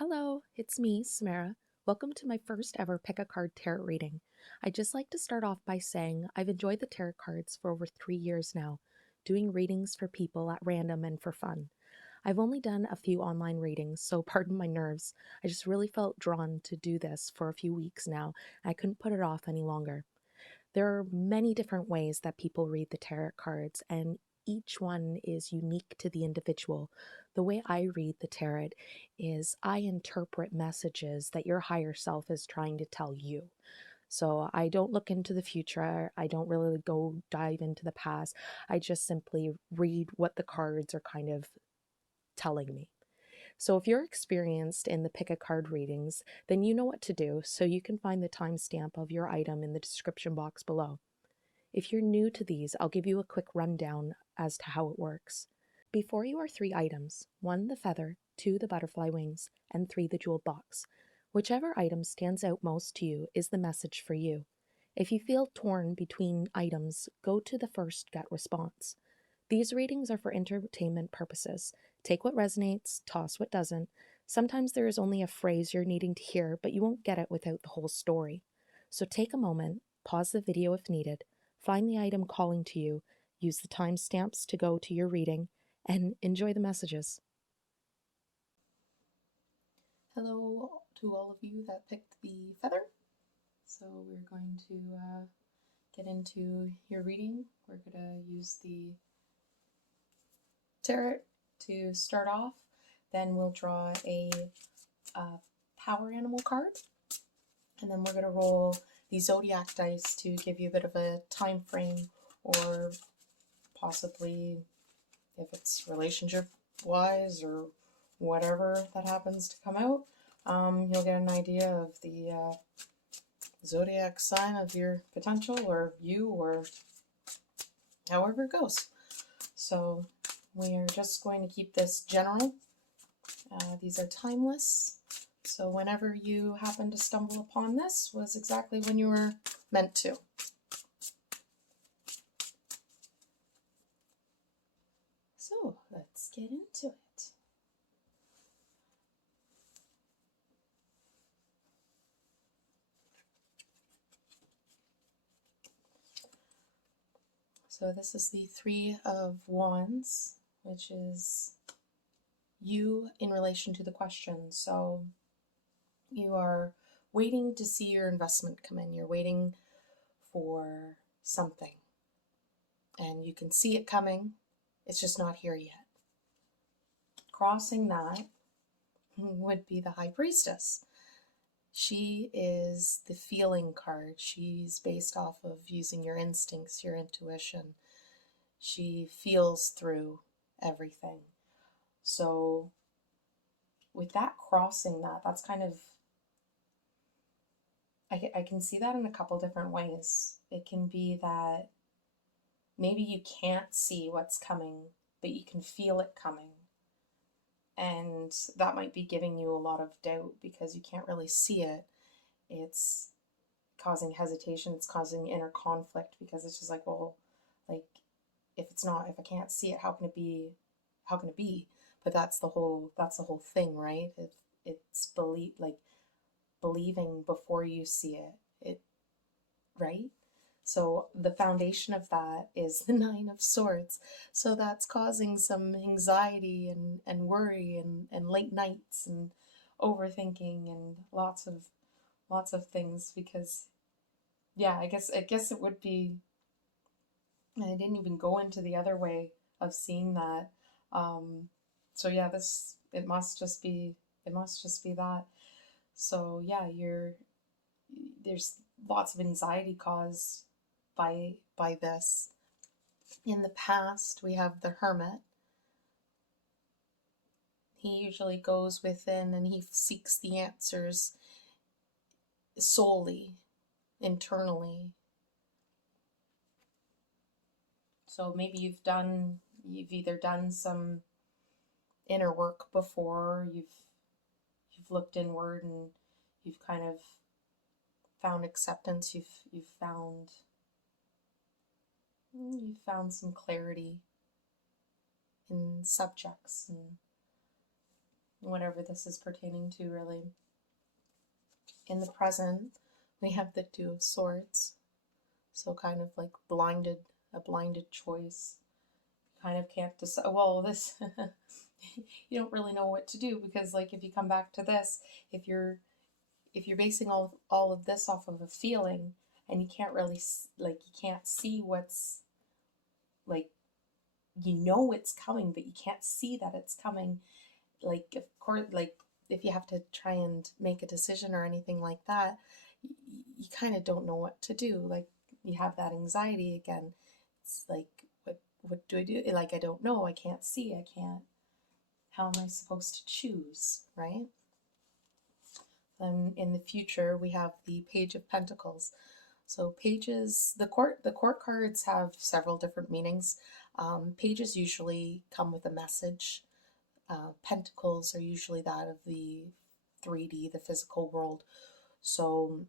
Hello, it's me, Samara. Welcome to my first ever Pick a Card tarot reading. I'd just like to start off by saying I've enjoyed the tarot cards for over 3 years now, doing readings for people at random and for fun. I've only done a few online readings, so pardon my nerves. I just really felt drawn to do this for a few weeks now. I couldn't put it off any longer. There are many different ways that people read the tarot cards, and each one is unique to the individual. The way I read the tarot is I interpret messages that your higher self is trying to tell you. So I don't look into the future. I don't really go dive into the past. I just simply read what the cards are kind of telling me. So if you're experienced in the pick a card readings, then you know what to do, so you can find the timestamp of your item in the description box below. If you're new to these, I'll give you a quick rundown as to how it works. Before you are 3 items: 1 the feather, 2 the butterfly wings, and 3 the jeweled box. Whichever item stands out most to you is the message for you. If you feel torn between items, go to the first gut response. These readings are for entertainment purposes. Take what resonates, toss what doesn't. Sometimes there is only a phrase you're needing to hear, but you won't get it without the whole story. So take a moment, pause the video if needed, find the item calling to you, use the timestamps to go to your reading, and enjoy the messages. Hello to all of you that picked the feather. So we're going to get into your reading. We're going to use the tarot to start off. Then we'll draw a power animal card. And then we're going to roll the zodiac dice to give you a bit of a time frame, or possibly if it's relationship wise or whatever that happens to come out. You'll get an idea of the zodiac sign of your potential, or you, or however it goes. So we are just going to keep this general. These are timeless. So whenever you happen to stumble upon this was exactly when you were meant to. So let's get into it. So this is the Three of Wands, which is you in relation to the question. So you are waiting to see your investment come in. You're waiting for something, and you can see it coming. It's just not here yet. Crossing that would be the High Priestess. She is the feeling card. She's based off of using your instincts, your intuition. She feels through everything. So with that crossing that's kind of, I can see that in a couple different ways. It can be that maybe you can't see what's coming, but you can feel it coming. And that might be giving you a lot of doubt because you can't really see it. It's causing hesitation. It's causing inner conflict because it's just like, well, like, if I can't see it, how can it be? But that's the whole thing, right? It's believing before you see it, right? So the foundation of that is the Nine of Swords. So that's causing some anxiety and worry and late nights and overthinking and lots of things, because yeah, I guess it would be, I didn't even go into the other way of seeing that. So yeah, it must just be that. So yeah, there's lots of anxiety caused by this. In the past, we have the Hermit. He usually goes within and he seeks the answers solely, internally. So maybe you've either done some inner work before, you've looked inward and you've kind of found acceptance, you've found some clarity in subjects, and whatever this is pertaining to, really. In the present, we have the Two of Swords, so kind of like a blinded choice. Kind of can't decide. Well, this you don't really know what to do, because like if you come back to this, if you're basing all of this off of a feeling, and you can't really like you can't see what's like, you know it's coming but you can't see that it's coming, like of course, like if you have to try and make a decision or anything like that, you kind of don't know what to do. Like you have that anxiety again. It's like, what do I do? Like I don't know, I can't see, I can't, how am I supposed to choose, right? Then in the future we have the Page of Pentacles. So pages, the court cards have several different meanings. Pages usually come with a message. Pentacles are usually that of the 3D, the physical world. So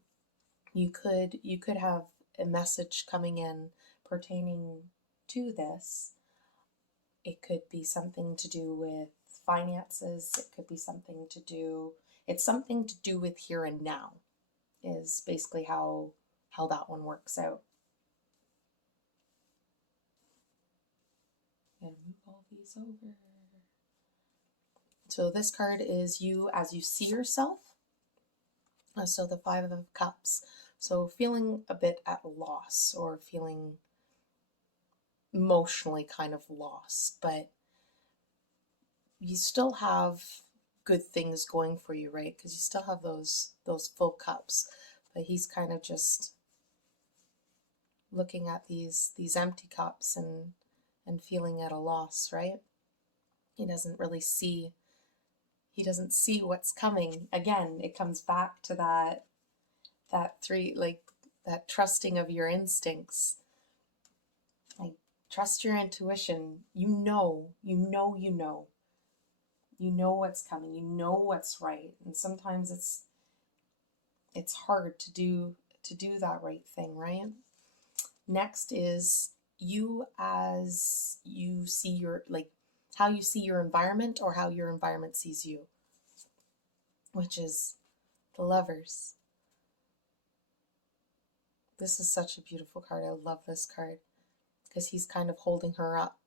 you could have a message coming in pertaining to this. It could be something to do with finances. It could be something to do. It's something to do with here and now. Is basically how that one works out. And move all these over. So this card is you as you see yourself. So the Five of Cups. So feeling a bit at a loss, or feeling emotionally kind of lost, but you still have good things going for you, right? Because you still have those full cups. But he's kind of just looking at these empty cups and feeling at a loss, right? He doesn't really see, he doesn't see what's coming. Again, it comes back to that three, like that trusting of your instincts. Like trust your intuition. You know what's coming. You know what's right. And sometimes it's hard to do that right thing, right? Next is you as you see your, like how you see your environment, or how your environment sees you, which is the Lovers. This is such a beautiful card. I love this card because he's kind of holding her up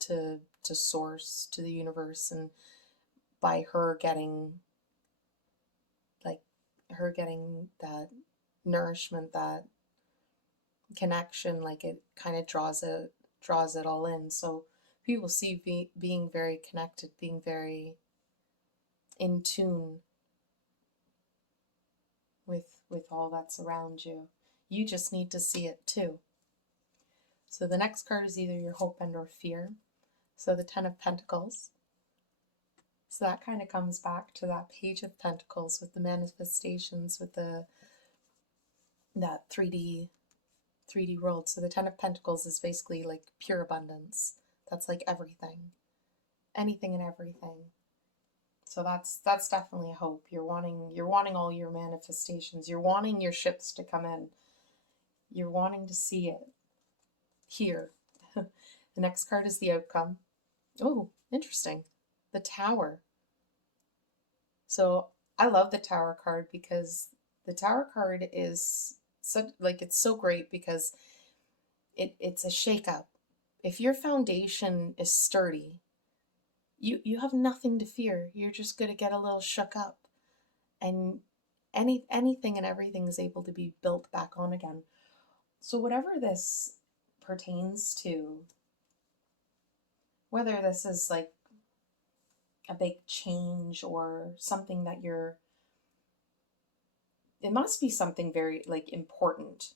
to source, to the universe, and by her getting, like her getting that nourishment, that connection, like it kind of draws it all in. So people see being very connected, being very in tune with all that's around you. You just need to see it too. So the next card is either your hope and or fear. So the Ten of Pentacles. So that kind of comes back to that Page of Pentacles with the manifestations, with that 3D world. So the Ten of Pentacles is basically like pure abundance. That's like everything. Anything and everything. So that's definitely a hope. You're wanting all your manifestations. You're wanting your ships to come in. You're wanting to see it here. The next card is the Outcome. Oh, interesting. The Tower. So I love the Tower card because the Tower card is such, like, it's so great because it's a shakeup. If your foundation is sturdy, you have nothing to fear. You're just going to get a little shook up, and anything and everything is able to be built back on again. So whatever this pertains to, whether this is like a big change or something that it must be something very like important,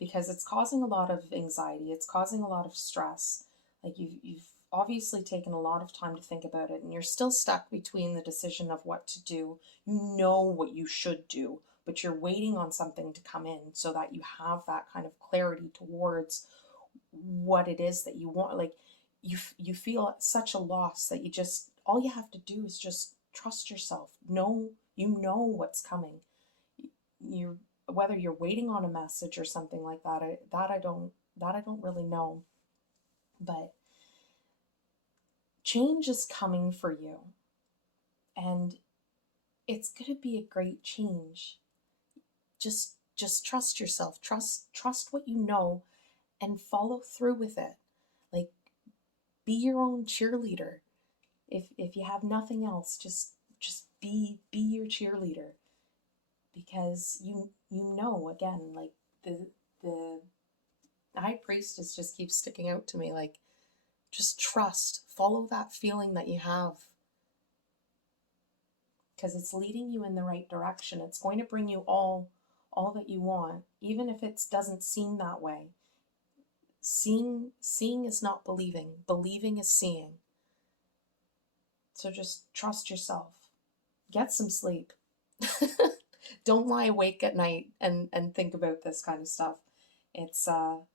because it's causing a lot of anxiety, it's causing a lot of stress. Like you've obviously taken a lot of time to think about it, and you're still stuck between the decision of what to do. You know what you should do, but you're waiting on something to come in so that you have that kind of clarity towards what it is that you want. Like you feel such a loss that you just, all you have to do is just trust yourself. You know what's coming. You, whether you're waiting on a message or something like that, I don't really know, but change is coming for you. and it's going to be a great change. Just trust yourself. Trust what you know and follow through with it. Like, be your own cheerleader. If you have nothing else, just be your cheerleader, because you know, again, like, the high priestess just keeps sticking out to me. Like, just trust, follow that feeling that you have, because it's leading you in the right direction. It's going to bring you all that you want, even if it doesn't seem that way. Seeing is not believing. Believing is seeing. So just trust yourself. Get some sleep. Don't lie awake at night and think about this kind of stuff. It's not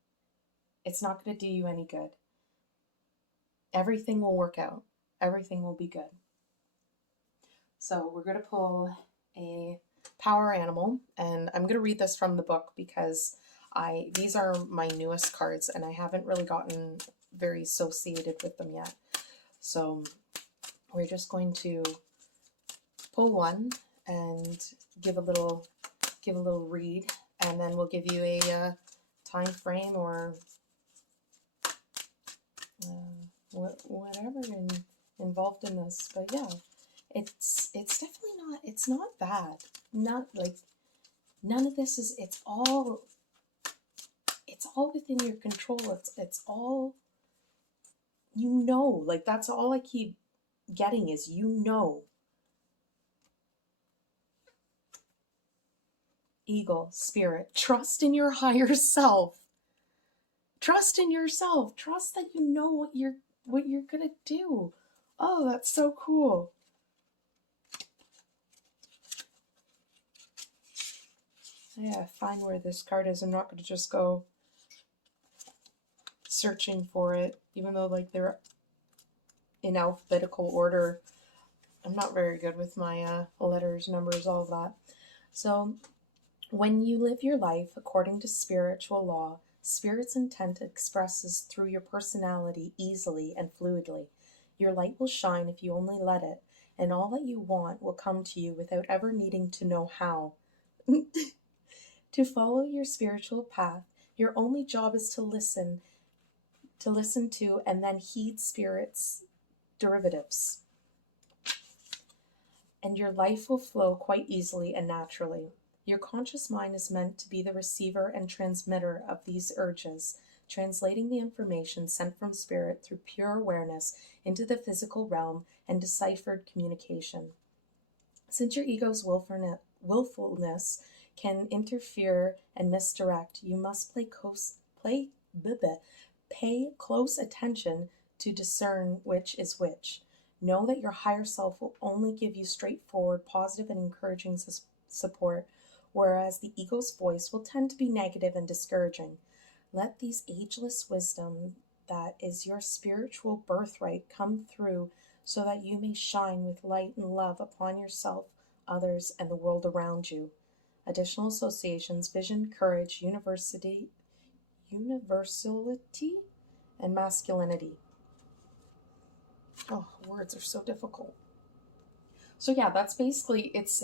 going to do you any good. Everything will work out. Everything will be good. So we're going to pull a power animal, and I'm going to read this from the book because these are my newest cards and I haven't really gotten very associated with them yet. So we're just going to pull one and give a little read, and then we'll give you a time frame or whatever involved in this. But yeah, it's definitely not bad. Not like, none of this is, it's all within your control. It's all, you know, like, that's all I keep getting is, you know. Eagle, spirit, trust in your higher self. Trust in yourself. Trust that you know what you're gonna do. Oh, that's so cool. Yeah, find where this card is. I'm not gonna just go searching for it, even though, like, they're in alphabetical order. I'm not very good with my letters, numbers, all of that. So, when you live your life according to spiritual law, Spirit's intent expresses through your personality easily and fluidly. Your light will shine if you only let it, and all that you want will come to you without ever needing to know how. To follow your spiritual path, your only job is to listen to, and then heed Spirit's derivatives. And your life will flow quite easily and naturally. Your conscious mind is meant to be the receiver and transmitter of these urges, translating the information sent from Spirit through pure awareness into the physical realm and deciphered communication. Since your ego's willfulness can interfere and misdirect, you must pay close attention to discern which is which. Know that your higher self will only give you straightforward, positive, and encouraging support, whereas the ego's voice will tend to be negative and discouraging. Let these ageless wisdom that is your spiritual birthright come through so that you may shine with light and love upon yourself, others, and the world around you. Additional associations: vision, courage, universality, and masculinity. Oh, words are so difficult. So yeah, that's basically, it's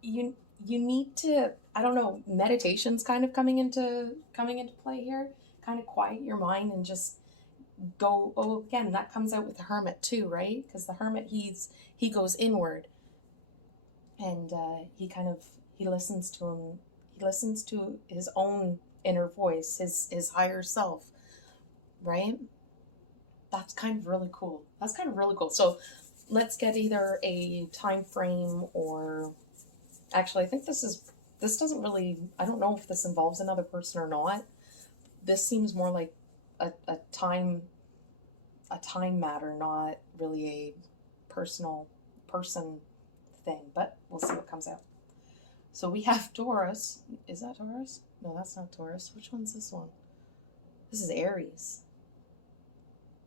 you need to, I don't know, meditation's kind of coming into play here. Kind of quiet your mind and just go. Oh, again, that comes out with the hermit too, right? Because the hermit, he goes inward, and he listens to his own inner voice, his higher self, right? That's kind of really cool. So let's get either a time frame, or actually, I think this doesn't really, I don't know if this involves another person or not. This seems more like a time matter, not really a personal person thing, but we'll see what comes out. So we have Taurus. Is that Taurus? No, that's not Taurus. Which one's this one? This is Aries.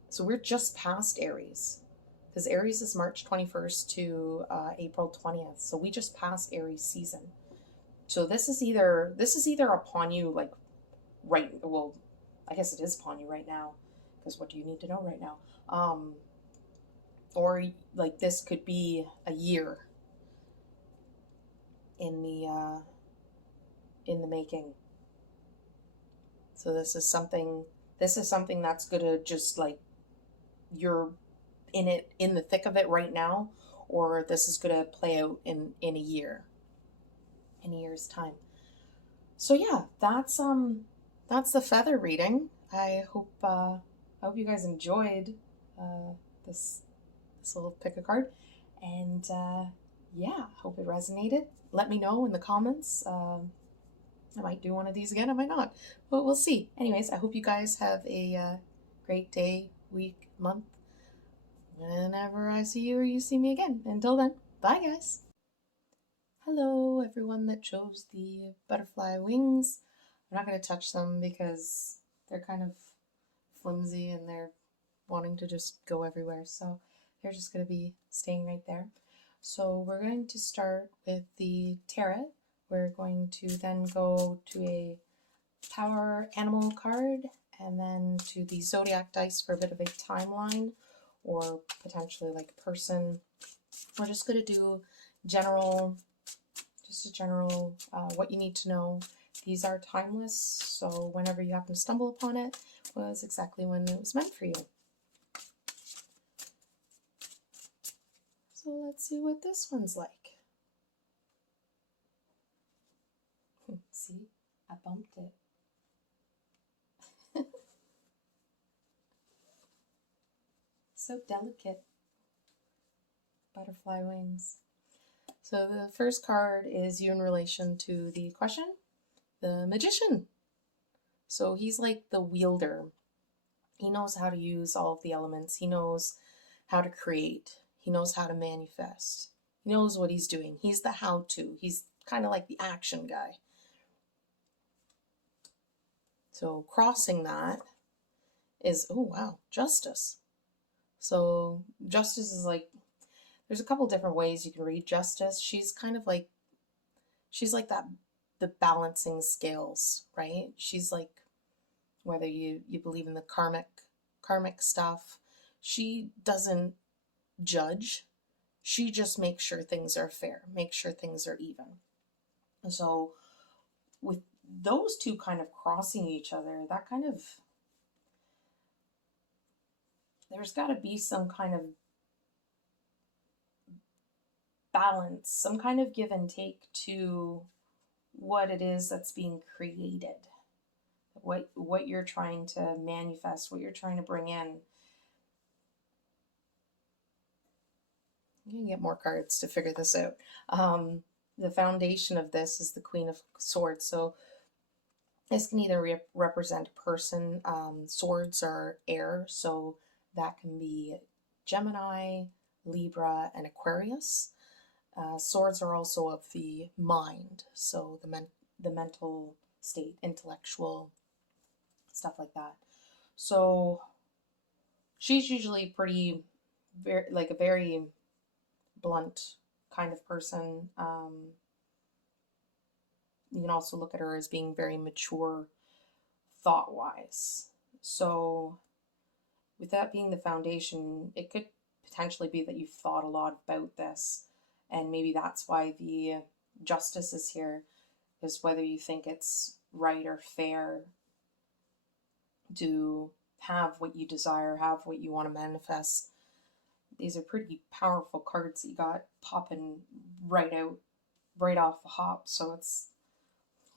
So we're just past Aries, because Aries is March 21st to April 20th. So we just passed Aries season. So this is either upon you, like, right. Well, I guess it is upon you right now, because what do you need to know right now? or like this could be a year in the making. So this is something that's gonna just like you're in the thick of it right now, or this is gonna play out in a year, in a year's time. So yeah, that's the feather reading. I hope you guys enjoyed this little pick a card, and yeah, hope it resonated. Let me know in the comments. I might do one of these again. I might not, but we'll see. Anyways, I hope you guys have a great day, week, month, whenever I see you or you see me again. Until then, bye guys. Hello, everyone that chose the butterfly wings. I'm not going to touch them because they're kind of flimsy and they're wanting to just go everywhere. So they're just going to be staying right there. So we're going to start with the tarot. We're going to then go to a power animal card and then to the zodiac dice for a bit of a timeline or potentially like a person. We're just going to do general, just a general what you need to know. These are timeless, so whenever you happen to stumble upon it was exactly when it was meant for you. So let's see what this one's like. See, I bumped it. So delicate. Butterfly wings. So the first card is you in relation to the question, the magician. So he's like the wielder. He knows how to use all of the elements. He knows how to create. He knows how to manifest. He knows what he's doing. He's the how-to. He's kind of like the action guy. So crossing that is, oh wow, justice. So justice is like, there's a couple different ways you can read justice. She's kind of like, she's like that, the balancing scales, right? She's like, whether you believe in the karmic stuff, she doesn't judge. She just makes sure things are fair, makes sure things are even. So with those two kind of crossing each other, that kind of, there's got to be some kind of balance, some kind of give and take to what it is that's being created, what you're trying to manifest, what you're trying to bring in. You can get more cards to figure this out. The foundation of this is the Queen of Swords. So this can either represent a person. Swords are air, so that can be Gemini, Libra, and Aquarius. Swords are also of the mind, so the mental state, intellectual, stuff like that. So she's usually pretty, like a very blunt kind of person. You can also look at her as being very mature thought-wise. So with that being the foundation, it could potentially be that you've thought a lot about this, and maybe that's why the justice is here, is whether you think it's right or fair to have what you desire, have what you want to manifest. These are pretty powerful cards that you got popping right out, right off the hop, so it's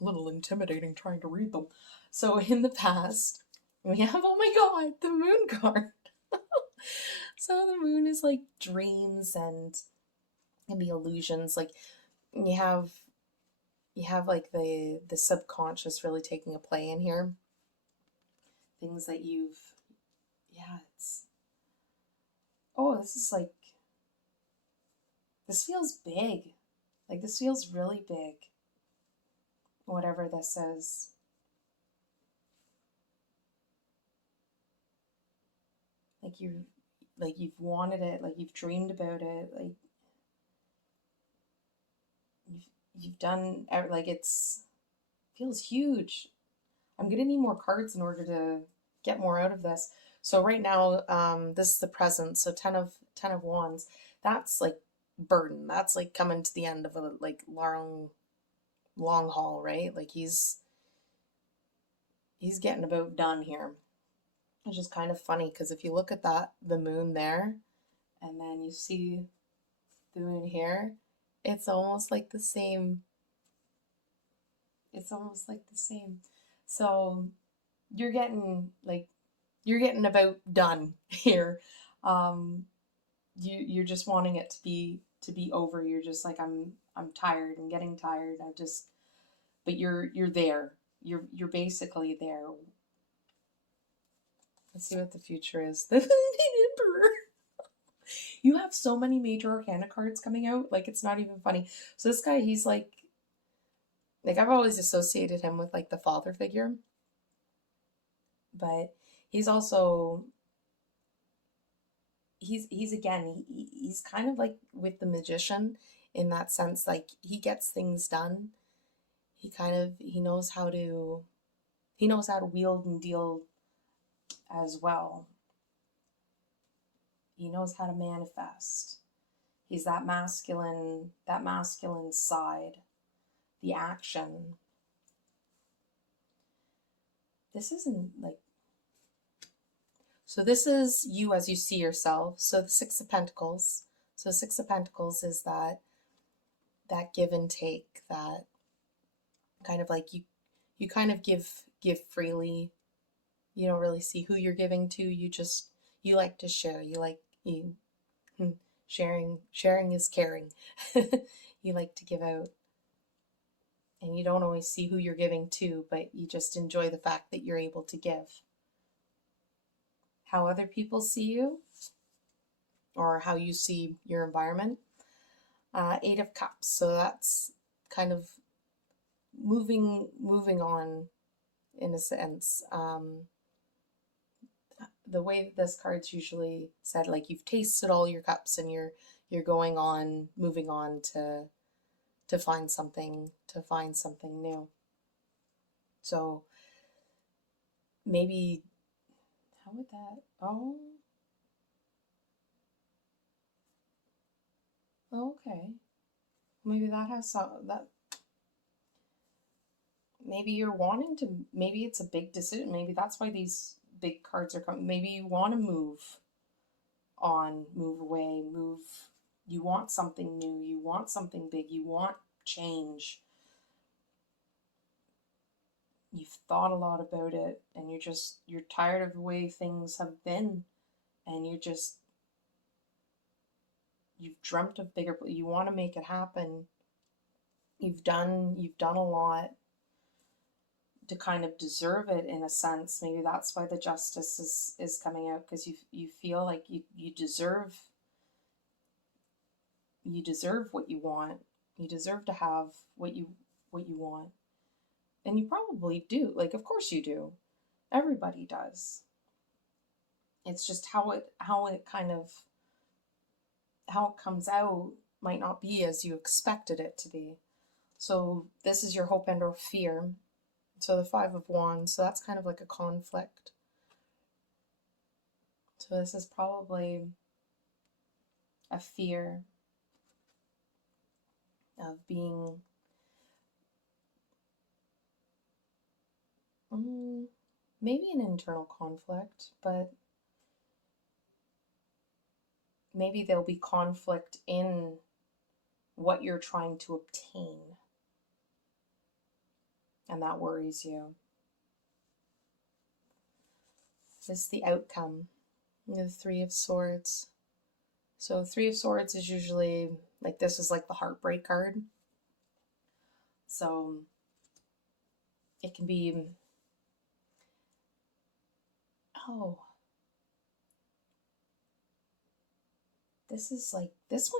a little intimidating trying to read them. So in the past, we have, oh my god, the moon card. So the moon is like dreams and can be illusions. Like you have like the subconscious really taking a play in here. Things that you've, yeah, it's, oh, this is like, this feels big. Like this feels really big. Whatever this is. Like you've wanted it, like you've dreamed about it, like you've done, like it's, feels huge. I'm gonna need more cards in order to get more out of this. So right now, this is the present. So ten of wands. That's like burden. That's like coming to the end of a like long haul, right? Like he's getting about done here. Which is kind of funny because if you look at that, the moon there, and then you see the moon here, it's almost like the same. It's almost like the same. So you're getting like you're getting about done here. Um, you're just wanting it to be over. You're just like I'm tired. I'm getting tired. I just but you're there. You're basically there. Let's see what the future is. The Emperor. You have so many major arcana cards coming out, like it's not even funny. So this guy, he's like I've always associated him with like the father figure, but he's also he's again he's kind of like with the magician in that sense, like he gets things done. He knows how to wield and deal as well. He knows how to manifest. He's that masculine side, the action. This isn't like so this is you as you see yourself. So the Six of Pentacles. So Six of Pentacles is that give and take, that kind of like you kind of give freely. You don't really see who you're giving to. You like to share. You sharing is caring. You like to give out, and you don't always see who you're giving to, but you just enjoy the fact that you're able to give. How other people see you or how you see your environment. Eight of Cups. So that's kind of moving on in a sense. The way that this card's usually said, like you've tasted all your cups and you're going on, moving on to find something new. So maybe how would that? Okay. Maybe that has some that. Maybe you're wanting to. Maybe it's a big decision. Maybe that's why these big cards are coming. Maybe you want to move on, move away, move. You want something new. You want something big. You want change. You've thought a lot about it, and you're tired of the way things have been, and you've dreamt of bigger. You want to make it happen. You've done a lot to kind of deserve it in a sense. Maybe that's why the justice is coming out, because you feel like you deserve what you want. You deserve to have what you want. And you probably do. Like of course you do. Everybody does. It's just how it kind of how it comes out might not be as you expected it to be. So this is your hope and or fear. So the Five of Wands, so that's kind of like a conflict. So this is probably a fear of being maybe an internal conflict, but maybe there'll be conflict in what you're trying to obtain, and that worries you. This is the outcome. The Three of Swords. So Three of Swords is usually like this is like the heartbreak card. So it can be oh, this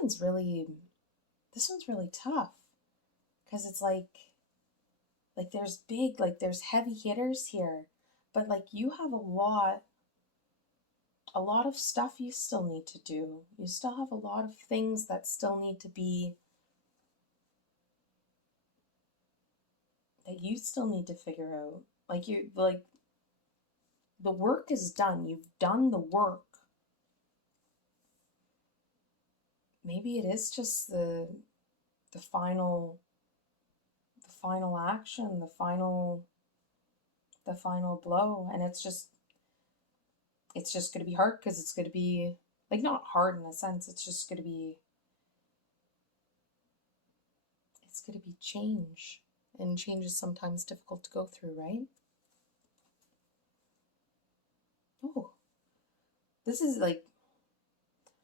one's really tough because it's like there's big like there's heavy hitters here, but like you have a lot of stuff you still need to do. You still have a lot of things that still need to be that you still need to figure out. Like you like the work is done. You've done the work. Maybe it is just the final action, the final blow, and it's just going to be hard because it's going to be like not hard in a sense. It's going to be change, and change is sometimes difficult to go through, right? Oh, this is like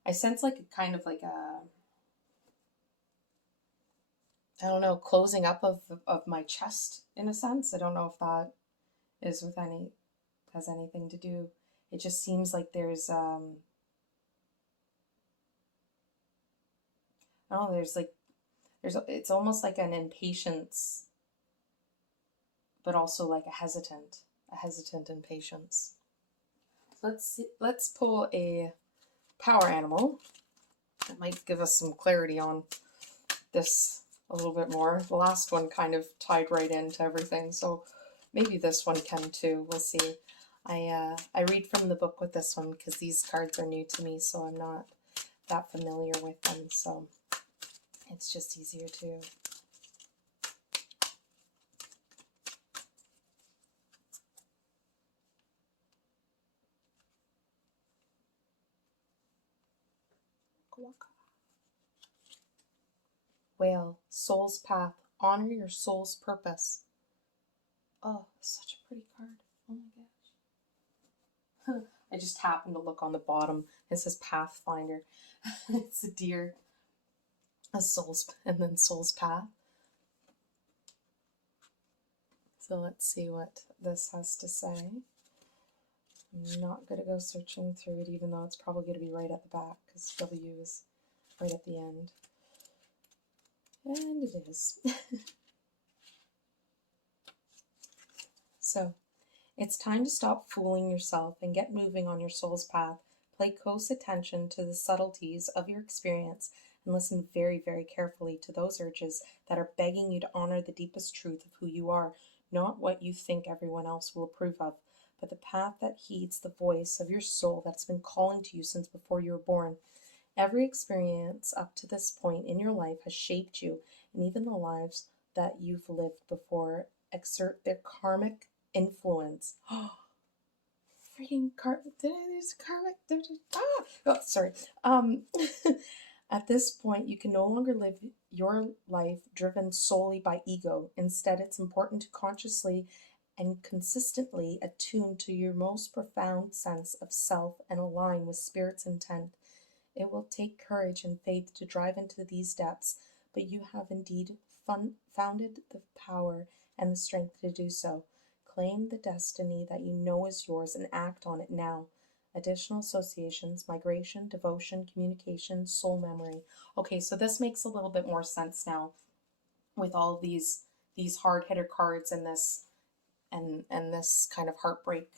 I sense like a kind of like a I don't know closing up of my chest in a sense. I don't know if that is with any has anything to do. It just seems like there's I don't know, there's it's almost like an impatience, but also like a hesitant impatience. So let's pull a power animal. That might give us some clarity on this a little bit more. The last one kind of tied right into everything, so maybe this one can too. We'll see. I read from the book with this one because these cards are new to me, so I'm not that familiar with them. So it's just easier to. Whale, soul's path. Honor your soul's purpose. Oh, such a pretty card. Oh my gosh. I just happened to look on the bottom. It says Pathfinder. It's a deer, a soul's, and then soul's path. So let's see what this has to say. I'm not going to go searching through it, even though it's probably going to be right at the back, because W is right at the end. And it is. So, it's time to stop fooling yourself and get moving on your soul's path. Pay close attention to the subtleties of your experience and listen very, very carefully to those urges that are begging you to honor the deepest truth of who you are, not what you think everyone else will approve of, but the path that heeds the voice of your soul that's been calling to you since before you were born. Every experience up to this point in your life has shaped you, and even the lives that you've lived before exert their karmic influence. Freaking there's karmic. Oh, sorry. At this point, you can no longer live your life driven solely by ego. Instead, it's important to consciously and consistently attune to your most profound sense of self and align with Spirit's intent. It will take courage and faith to drive into these depths, but you have indeed founded the power and the strength to do so. Claim the destiny that you know is yours and act on it now. Additional associations, migration, devotion, communication, soul memory. Okay, so this makes a little bit more sense now with all these hard hitter cards and this kind of heartbreak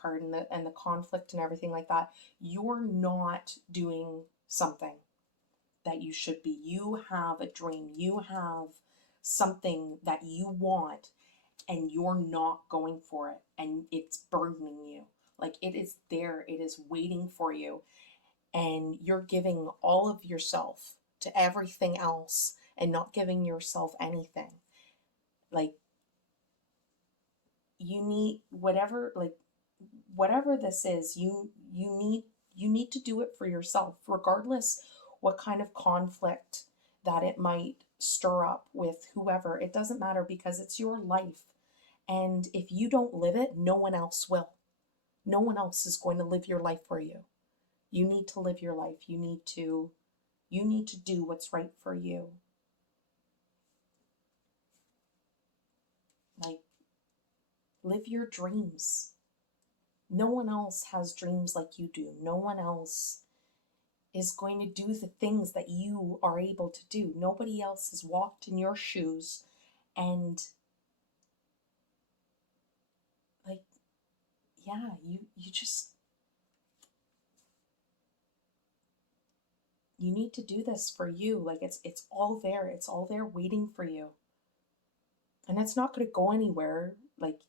card and the conflict and everything like that. You're not doing something that you should be. You have a dream. You have something that you want, and you're not going for it, and it's burdening you. Like, it is there, it is waiting for you, and you're giving all of yourself to everything else and not giving yourself anything. Like, you need whatever this is, you need to do it for yourself, regardless what kind of conflict that it might stir up with whoever. It doesn't matter, because it's your life. And if you don't live it, no one else will. No one else is going to live your life for you. You need to live your life. You need to do what's right for you. Like, live your dreams. No one else has dreams like you do. No one else is going to do the things that you are able to do. Nobody else has walked in your shoes, and like, yeah, you just, you need to do this for you. Like, it's all there. It's all there waiting for you. And it's not going to go anywhere. Like,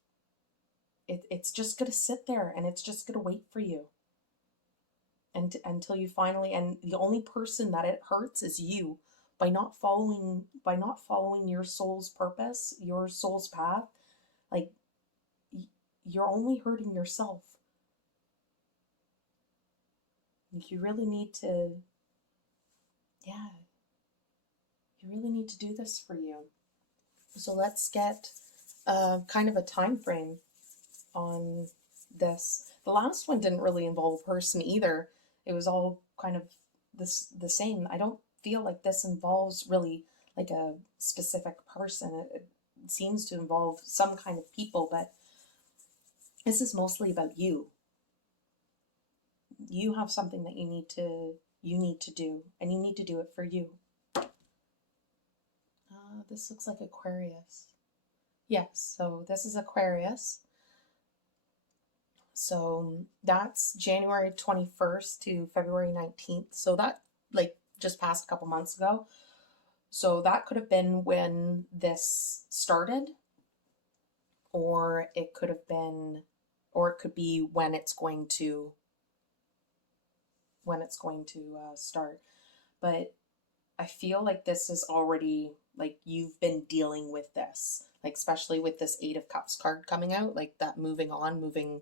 it's just going to sit there and it's just going to wait for you. And until you finally, and the only person that it hurts is you, by not following your soul's purpose, your soul's path. Like, you're only hurting yourself. You really need to, yeah, you really need to do this for you. So let's get kind of a time frame on this. The last one didn't really involve a person either. It was all kind of the same. I don't feel like this involves really like a specific person. It seems to involve some kind of people, but this is mostly about you. You have something that you need to do, and you need to do it for you. This looks like Aquarius. Yes, so this is Aquarius. So that's January 21st to February 19th. So that, like, just passed a couple months ago. So that could have been when this started, or it could have been, or it could be when it's going to start. But I feel like this is already, like, you've been dealing with this, like, especially with this Eight of Cups card coming out, like that moving on, moving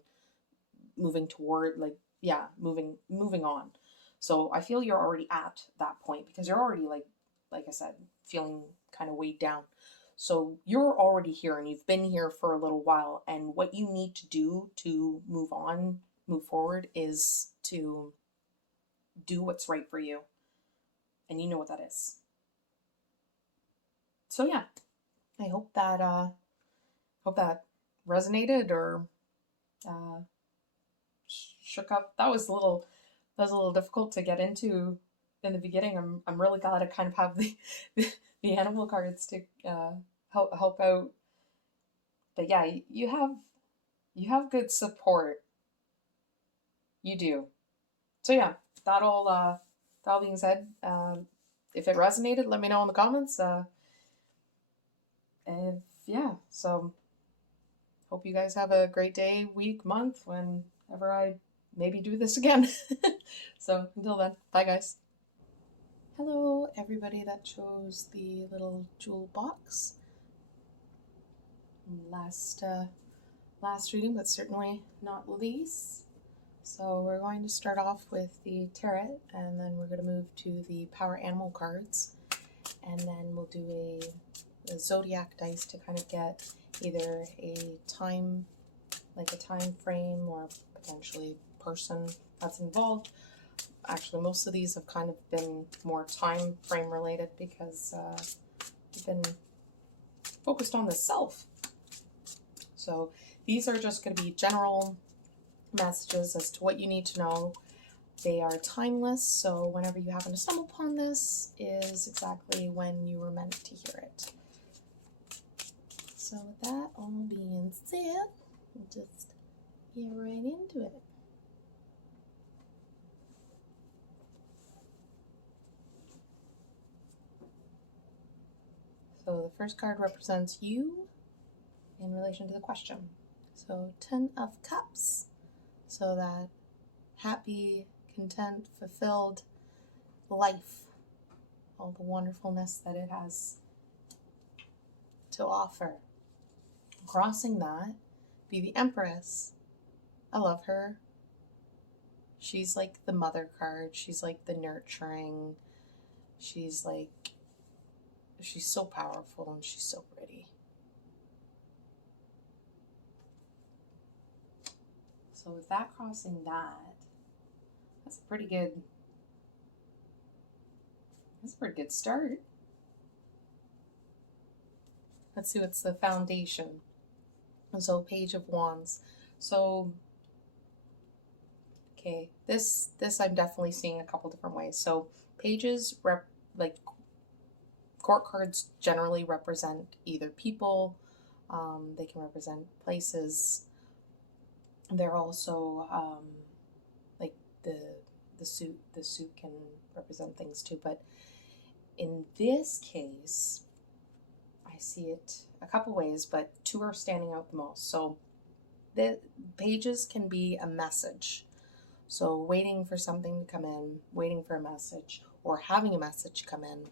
toward, like, yeah, moving on. So I feel you're already at that point because you're already, like I said, feeling kind of weighed down. So you're already here and you've been here for a little while, and what you need to do to move on, move forward, is to do what's right for you. And you know what that is. So yeah, I hope that resonated or uh, shook up. That was a little difficult to get into in the beginning. I'm really glad I kind of have the animal cards to help out. But yeah, you have good support. You do. So yeah, that all being said, if it resonated, let me know in the comments. Yeah, so hope you guys have a great day, week, month, whenever I maybe do this again. So until then, bye guys. Hello, everybody that chose the little jewel box. Last reading, but certainly not least. So we're going to start off with the tarot, and then we're going to move to the power animal cards, and then we'll do a zodiac dice to kind of get either a time frame, or potentially person that's involved. Actually, most of these have kind of been more time frame related because we've been focused on the self. So these are just going to be general messages as to what you need to know. They are timeless, so whenever you happen to stumble upon this is exactly when you were meant to hear it. So with that all being said, we'll just get right into it. So the first card represents you in relation to the question. So 10 of Cups. So that happy, content, fulfilled life. All the wonderfulness that it has to offer. Crossing that, be the Empress. I love her. She's like the mother card. She's like the nurturing. She's so powerful and she's so pretty. So with that crossing that's a pretty good start. Let's see what's the foundation. So Page of Wands. So okay, this I'm definitely seeing a couple different ways. So pages like court cards generally represent either people, they can represent places. They're also like the suit can represent things too, but in this case I see it a couple ways, but two are standing out the most. So The pages can be a message. So waiting for something to come in, waiting for a message, or having a message come in.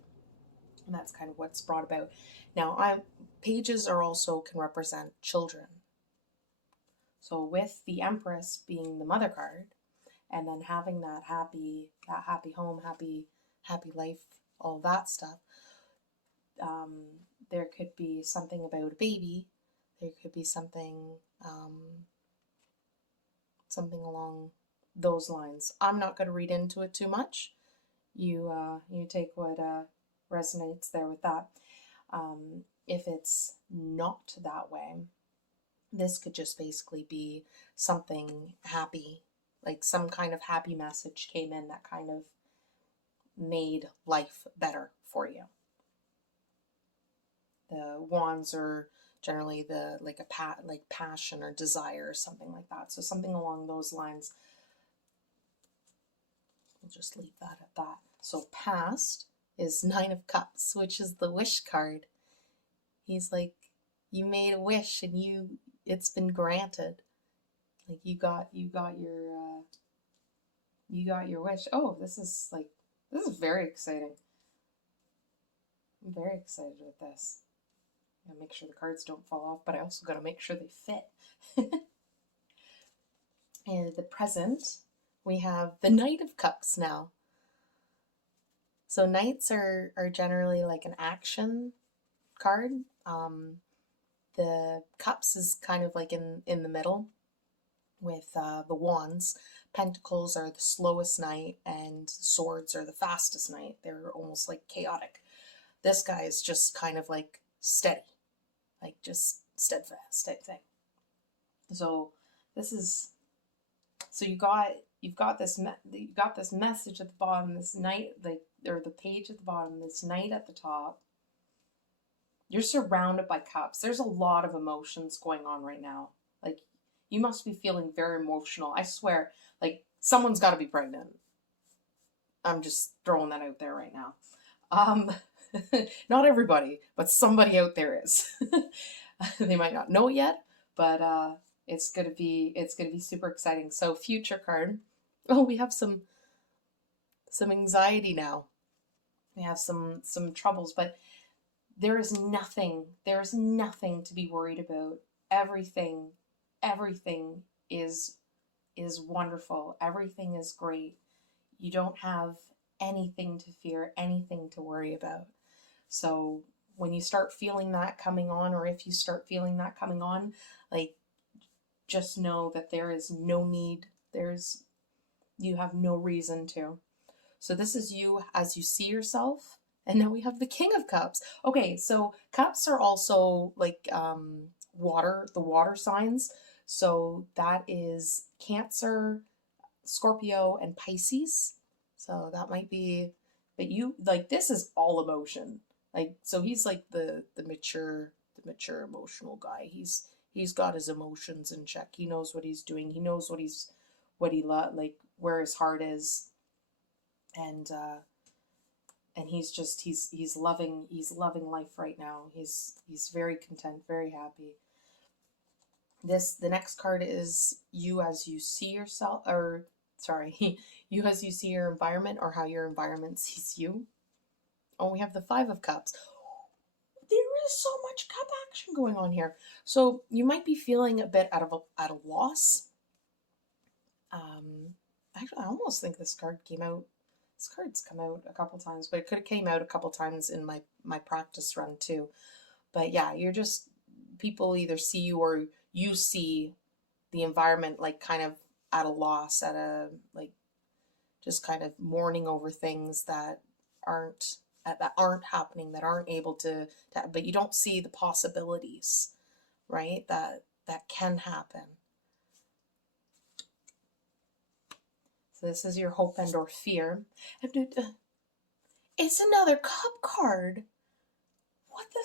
And that's kind of what's brought about. Now, pages are also can represent children. So with the Empress being the mother card, and then having that happy home, happy life, all that stuff. There could be something about a baby. There could be something something along those lines. I'm not going to read into it too much. You take what resonates there with that. If it's not that way, this could just basically be something happy, like some kind of happy message came in that kind of made life better for you. The wands are generally the like passion or desire or something like that. So something along those lines. We'll just leave that at that. So past is Nine of Cups, which is the wish card. He's like, you made a wish and it's been granted. Like you got your wish. Oh, this is very exciting. I'm very excited with this. I gotta make sure the cards don't fall off, but I also gotta make sure they fit. And the present, we have the Knight of Cups now. So knights are generally like an action card. The cups is kind of like in the middle with the wands. Pentacles are the slowest knight, and swords are the fastest knight. They're almost like chaotic. This guy is just kind of like steady, like just steadfast type thing. So this is you've got this message at the bottom, this knight, like, or the page at the bottom, this knight at the top. You're surrounded by cups. There's a lot of emotions going on right now. Like, you must be feeling very emotional. I swear, like, someone's got to be pregnant. I'm just throwing that out there right now. Not everybody, but somebody out there is. They might not know it yet, but it's gonna be super exciting. So future card. Oh, we have some anxiety now. We have some troubles, but there is nothing to be worried about. Everything is wonderful. Everything is great. You don't have anything to fear, anything to worry about. So when you start feeling that coming on, or if you start feeling that coming on, like, just know that there is no need. You have no reason to. So this is you as you see yourself. And now we have the King of Cups. Okay, so cups are also like the water signs. So that is Cancer, Scorpio, and Pisces. So that might be, but you, like, this is all emotion. Like, so he's like the mature emotional guy. He's got his emotions in check. He knows what he's doing. He knows like where his heart is, and he's loving life right now. He's very content, very happy. The next card is you as you see yourself, or sorry, you as you see your environment, or how your environment sees you. Oh, we have the Five of Cups. There is so much cup action going on here. So you might be feeling a bit at a loss. Actually, I almost think this card came out. This card's come out a couple times, but it could have came out a couple times in my practice run too. But yeah, you're just, people either see you or you see the environment like kind of at a loss, at a, like, just kind of mourning over things that aren't happening, that aren't able to, but you don't see the possibilities, right? That can happen. So this is your hope and or fear. It's another cup card. What the?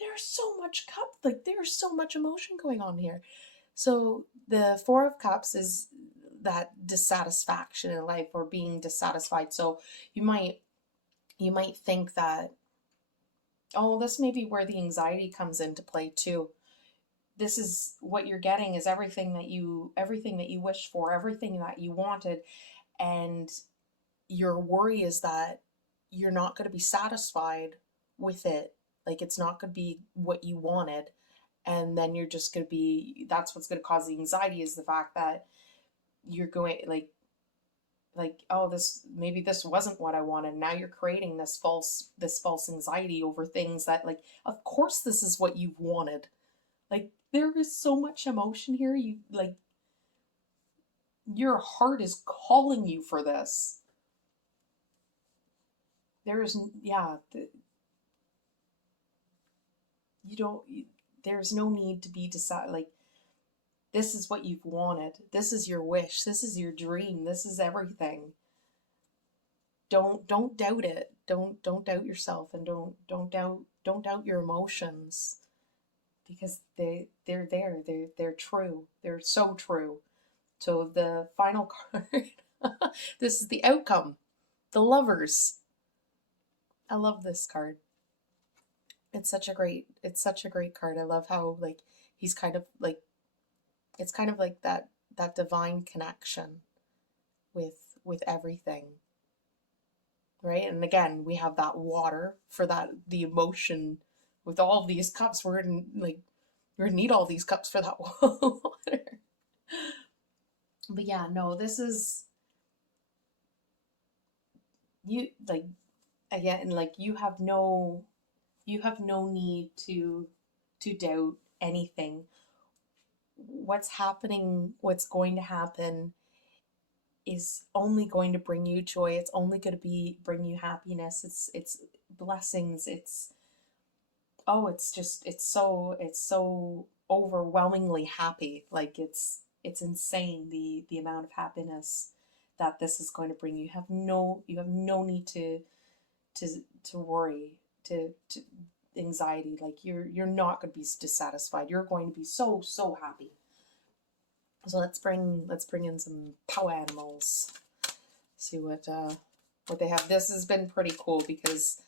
There's so much cup, like, there's so much emotion going on here. So the Four of Cups is that dissatisfaction in life, or being dissatisfied. So you might think that, oh, this may be where the anxiety comes into play too. this is what you're getting is everything that you wished for, everything that you wanted, and your worry is that you're not going to be satisfied with it. Like it's not going to be what you wanted, and then you're just going to be, that's what's going to cause the anxiety, is the fact that you're going like, oh, this, maybe this wasn't what I wanted. Now you're creating this false anxiety over things that, like, of course this is what you've wanted. Like there is so much emotion here. You like, your heart is calling you for this. There is, yeah, you don't, there's no need to be decided. Like this is what you've wanted. This is your wish. This is your dream. This is everything. Don't doubt it. Don't doubt yourself, and don't doubt your emotions, because they're there. They're true. They're so true. So the final card, this is the outcome. The lovers. I love this card. It's such a great card. I love how, like, he's kind of like, it's kind of like that divine connection with everything, right? And again, we have that water for that, the emotion. With all of these cups, we're gonna need all these cups for that water. But yeah, no, this is, you like, again, like, you have no need to doubt anything. What's happening, what's going to happen, is only going to bring you joy. It's only going to be bring you happiness. It's blessings. It's, oh, it's just, it's so overwhelmingly happy. Like it's insane, the amount of happiness that this is going to bring you. You have no need to to worry, to anxiety. Like you're not going to be dissatisfied. You're going to be so happy. So let's bring in some power animals. See what they have. This has been pretty cool because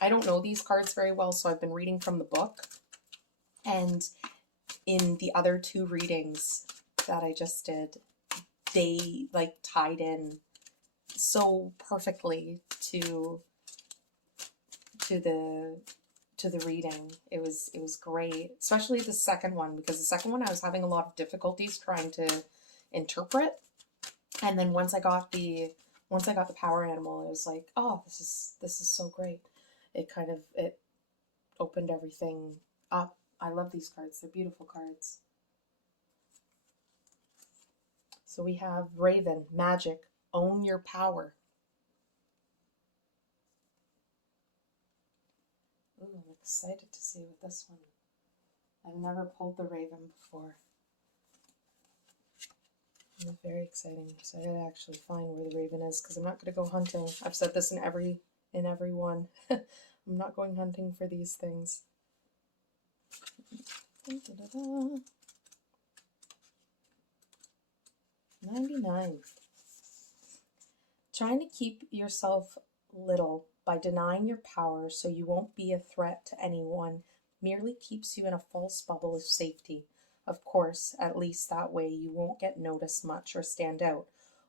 I don't know these cards very well, so I've been reading from the book. And in the other two readings that I just did, they like tied in so perfectly to the to the reading. It was great, especially the second one, because the second one I was having a lot of difficulties trying to interpret. And then once I got the power animal, it was like, oh, this is so great. It kind of, it opened everything up. I love these cards. They're beautiful cards. So we have Raven, Magic, Own Your Power. Ooh, I'm excited to see what this one. I've never pulled the Raven before. It's very exciting. So I gotta actually find where the Raven is, because I'm not gonna go hunting. I've said this in every one. I'm not going hunting for these things. 99. Trying to keep yourself little by denying your power so you won't be a threat to anyone merely keeps you in a false bubble of safety. Of course, at least that way you won't get noticed much or stand out.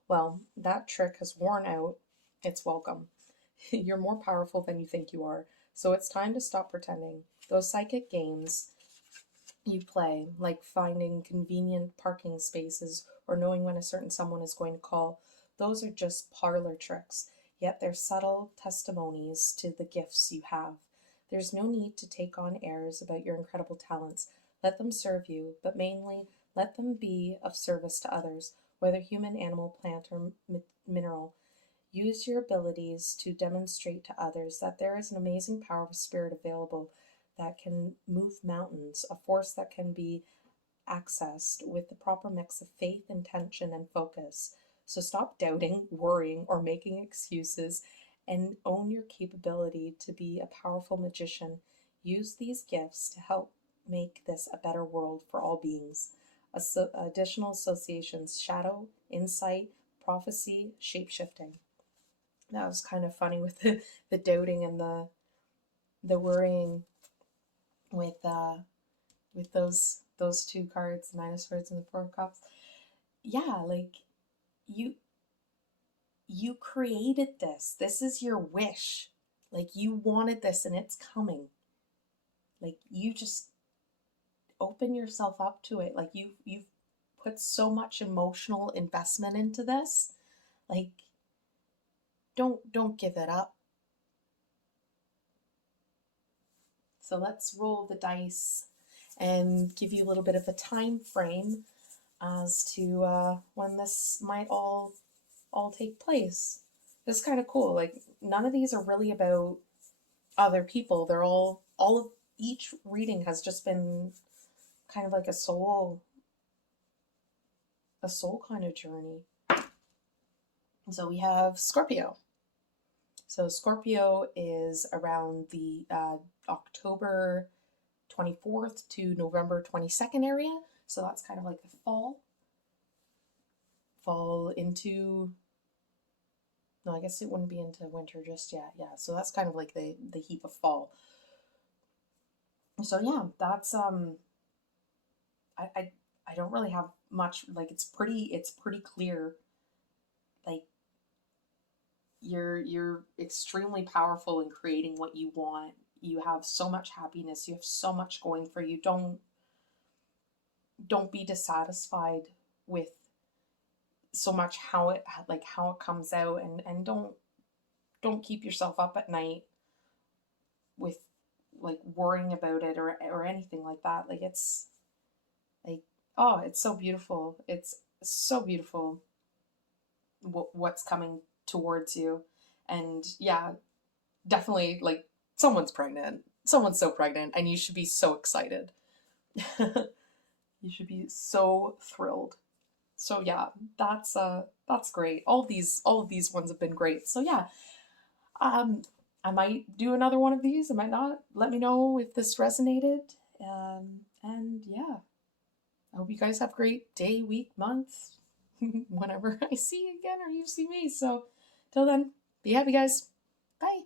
Well, that trick has worn out its welcome. You're more powerful than you think you are, so it's time to stop pretending. Those psychic games you play, like finding convenient parking spaces or knowing when a certain someone is going to call, those are just parlor tricks, yet they're subtle testimonies to the gifts you have. There's no need to take on airs about your incredible talents. Let them serve you, but mainly let them be of service to others, whether human, animal, plant, or mineral. Use your abilities to demonstrate to others that there is an amazing power of spirit available that can move mountains, a force that can be accessed with the proper mix of faith, intention, and focus. So stop doubting, worrying, or making excuses, and own your capability to be a powerful magician. Use these gifts to help make this a better world for all beings. Additional associations: shadow, insight, prophecy, shapeshifting. That was kind of funny with the doubting and the worrying with those those two cards, the Nine of Swords and the Four of Cups. Yeah, like you you created this. This is your wish. Like you wanted this and it's coming. Like you just open yourself up to it. Like you've put so much emotional investment into this. Like don't give it up. So let's roll the dice and give you a little bit of a time frame as to when this might all take place. This is kind of cool. Like none of these are really about other people. They're all of each reading has just been kind of like a soul kind of journey. So we have Scorpio. So Scorpio is around the October 24th to November 22nd area. So that's kind of like the fall into, no, I guess it wouldn't be into winter just yet. Yeah, so that's kind of like the heat of fall. So yeah, that's I don't really have much. Like it's pretty clear. Like you're extremely powerful in creating what you want. You have so much happiness. You have so much going for you. Don't be dissatisfied with so much how it comes out, and don't keep yourself up at night with like worrying about it or anything like that. Like it's like, oh, it's so beautiful. It's so beautiful what's coming towards you. And yeah, definitely like someone's pregnant. Someone's so pregnant and you should be so excited. You should be so thrilled. So yeah, that's great. All of these ones have been great. So yeah, um I might do another one of these. I might not. Let me know if this resonated. And yeah, I hope you guys have a great day, week, month, whenever I see you again or you see me. So till then, be happy, guys. Bye.